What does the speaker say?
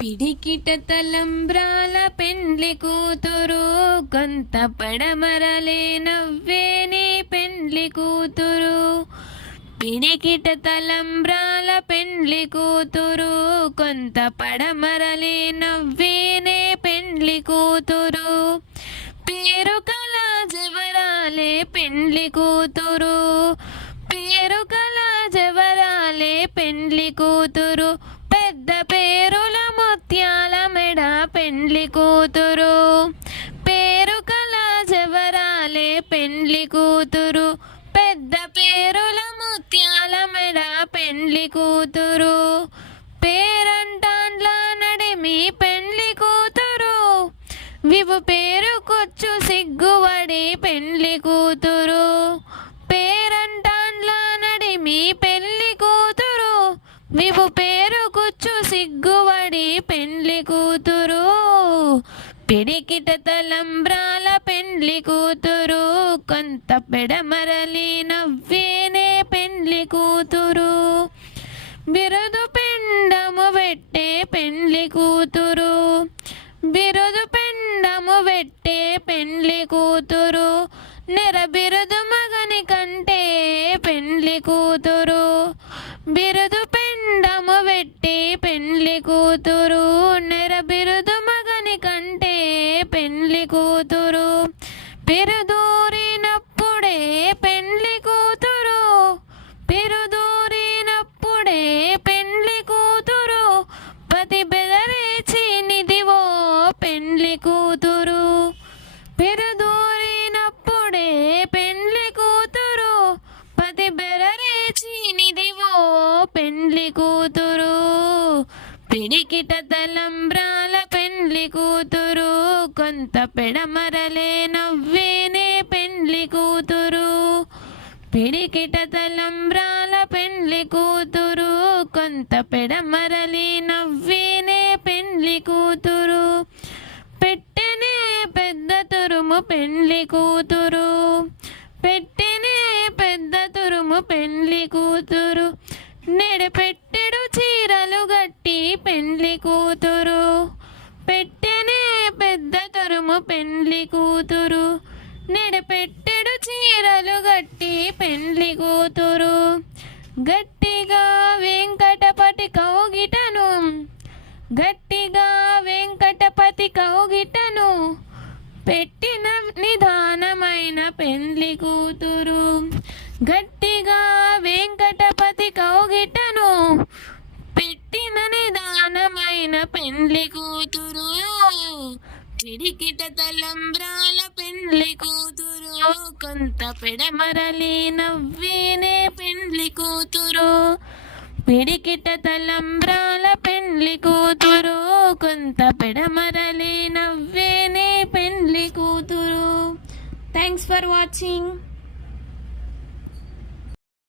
పిడికిట తలంబ్రాల పెండ్లి కూతురు, కొంత పడమరలే నవ్వేని పెండ్లి కూతురు. పిడికిట తలంబ్రాల పెండ్లి కూతురు, కొంత పడమరలే నవ్వేనే పెండ్లి కూతురు. పేరు కల జవరాలే పెండ్లి కూతురు, పేరు కల జవరాలే పెండ్లి కూతురు. పెద్ద పేరుల ముత్యాల మెడ పెండ్లి కూతురు, పేరు కల జవరాలే పెండ్లి కూతురు. పెద్ద పేరుల ముత్యాల మెడ పెండ్లి కూతురు. పేరంటాండ్ల నడిమి పెండ్లి కూతురు, వివు పేరుకొచ్చు సిగ్గువడి పెండ్లి కూతురు. పేరంటాండ్ల నడిమి పెళ్లి కూతురు, వివు పేరుకొచ్చు సిగ్గువడి పెండ్లి కూతురు. పిడికిట తలంబ్రాల పెండ్లి కూతురు, కొంత పెడమరలి నవ్వేనే పెండ్లి కూతురు. బిరుదు పెండము వెట్టే పెండ్లి కూతురు, బిరుదు పెండము వెట్టే పెండ్లి కూతురు. నెర బిరుదు మగని కంటే పెండ్లి కూతురు, బిరుదు పెండము వెట్టి పెండ్లి కూతురు. నెర బిరుదు మగని కంటే పెండ్లి కూతురు. పెరుదూరినప్పుడే పెండ్లి కూతురు, పెరుదూరినప్పుడే పెండ్లి కూతురు. పతి బెదరేచి నిదివో పెండ్లి కూతురు, పెరుదూరినప్పుడే పెండ్లి కూతురు. పతి బెదరేచి నిదివో పెండ్లి కూతురు. పిడికిట తలంబ్రాల పెండ్లి కూతురు, కొంత పెడమరలే నవ్వేనే పెండ్లి కూతురు. పిడికిట తలంబ్రాల పెండ్లి కూతురు, కొంత పెడమరలి నవ్వేనే పెండ్లి కూతురు. పెట్టెనే పెద్ద తురుము పెండ్లి కూతురు, పెట్టెనే పెద్ద తురుము పెండ్లి కూతురు. నెడపెట్టెడు చీరలు గట్టి పెండ్లి కూతురు, పెట్టెనే పెద్ద తురుము పెండ్లి కూతురు. నెడపెట్టెడు చీరలు గట్టి పెండ్లి కూతురు. గట్టిగా వెంకటపతి కౌగిటను, గట్టిగా వెంకటపతి కౌగిటను పెట్టిన నిదానమైన పెండ్లి కూతురు. గట్టిగా వెంకటపతి కౌగిటను పెట్టిన నిదానమైన పెండ్లి కూతురు. పిడికిట తలంబ్రాల పెండ్లి కూతురు, కొంత పెడమరలి నవ్వేనే పెండ్లి కూతురు. పిడికిట తలంబ్రాల పెండ్లి కూతురు, కొంత పెడమరలి నవ్వేనే పెండ్లి కూతురు. Thanks for watching.